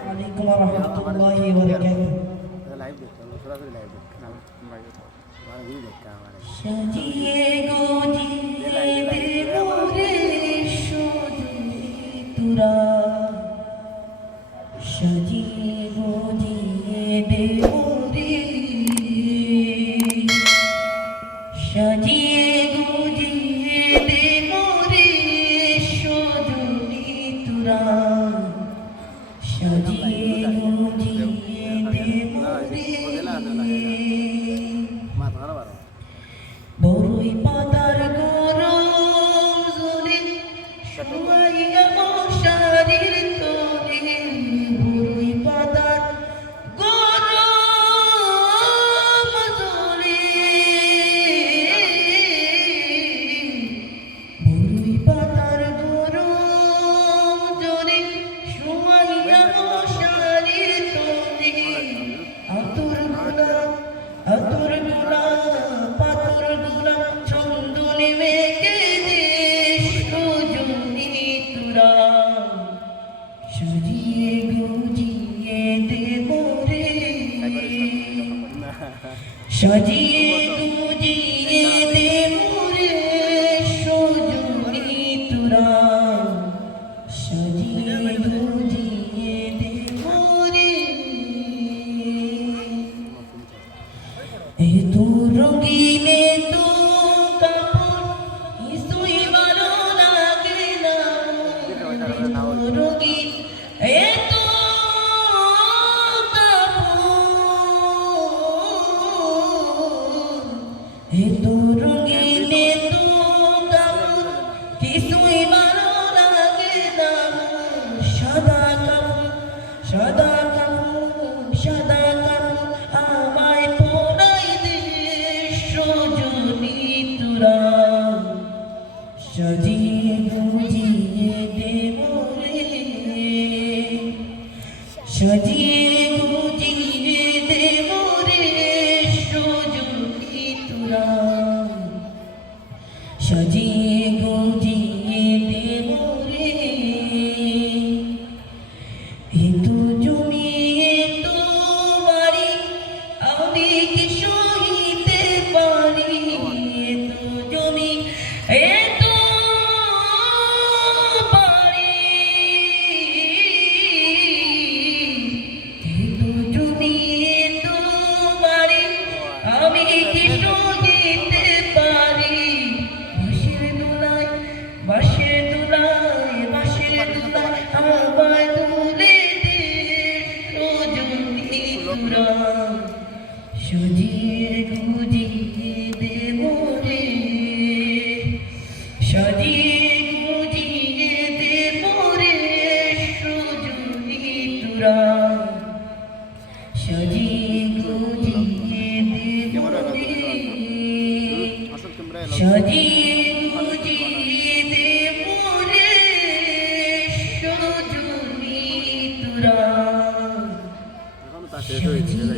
ওয়ালাইকুম রাহমাতুল্লাহি ওয়া বারাকাতুহু। সাজিয়ে গুজিয়ে দেব রে সজনী তোরা, সাজিয়ে গুজিয়ে দেব রে, সাজিয়ে গুজিয়ে দেব রে সজনী তোরা, সাজিয়ে গুজিয়ে দেব রে। বড়ই পাতার গরম জলে শোয়াইয়া মশারির তলে, বড়ই পাতার গরম জলে, বড়ই পাতার গরম জলে শোয়াইয়া মশারির তলে, আতর গোলাপ আতর গোলাপ পাতর গোলাপ চন্দনে মেখে দে সজনী তোরা, সাজিয়ে গুজিয়ে দেব রে, সাজিয়ে গুজিয়ে দেব রে সজনী তোরা, সাজিয়ে গুজিয়ে দেব রে। এত রঙিন তো কাপড় কিছুই ভালো লাগে না, রঙিন এত কাপড়, এত রঙিন এত কাপড় কিছুই ভালো লাগে না, সাদা কাপড় সাদা কাপড় সাদা কাপড় আমায় পরাই দে সজনী তোরা, সাজিয়ে গুজিয়ে দেব রে, সাজিয়ে গুজিয়ে দেব রে সজনী তোরা, সাজিয়ে গুজিয়ে দেব রে। এতো জমি এতো বাড়ি আমি কি সইতে পারি, এতো জমি এতো বাড়ি, এতো জমি এতো বাড়ি আমি কি সইতে পারি, বাঁশের দোলায় বাঁশের দোলায় বাঁশের দোলায় আমায় তুলে দে সজনী তোরা, সাজিয়ে গুজিয়ে দেব রে, সাজিয়ে গুজিয়ে দেব রে সজনী তোরা, সাজিয়ে গুজিয়ে দেব রে, সাজিয়ে গুজিয়ে দেব রে সজনী তোরা, সাজিয়ে